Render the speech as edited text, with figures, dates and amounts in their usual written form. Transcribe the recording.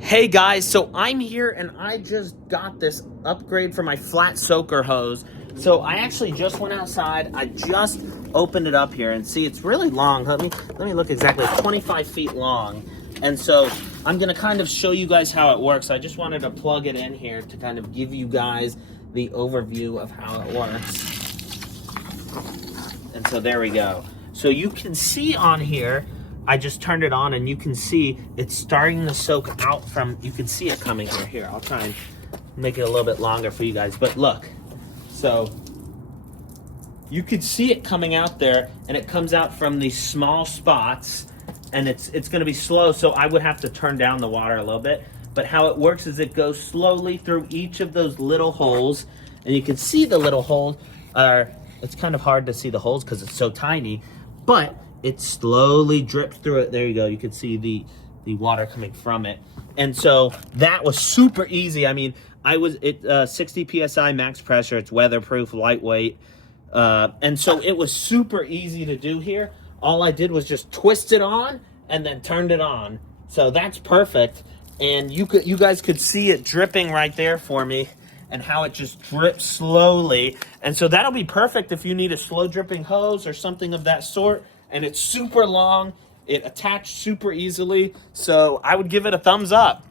Hey guys, so I'm here and I just got this upgrade for my flat soaker hose. So I actually just went outside. I just opened it up here and see it's really long. Let me look exactly. It's 25 feet long. And so I'm gonna kind of show you guys how it works. I just wanted to plug it in here to kind of give you guys the overview of how it works. And so there we go. So you can see on here, I just turned it on and you can see it's starting to soak out from, you can see it coming here. Here, I'll try and make it a little bit longer for you guys. But look, so you can see it coming out there and it comes out from these small spots and it's gonna be slow. So I would have to turn down the water a little bit. But how it works is it goes slowly through each of those little holes and you can see the little holes are, it's kind of hard to see the holes because it's so tiny, but it slowly drips through it. There you go. You can see the water coming from it. And so that was super easy. I mean, I was at 60 PSI max pressure. It's weatherproof, lightweight. And so it was super easy to do here. All I did was just twist it on and then turned it on. So that's perfect. And you guys could see it dripping right there for me and how it just drips slowly. And so that'll be perfect if you need a slow dripping hose or something of that sort. And it's super long, it attached super easily, so I would give it a thumbs up.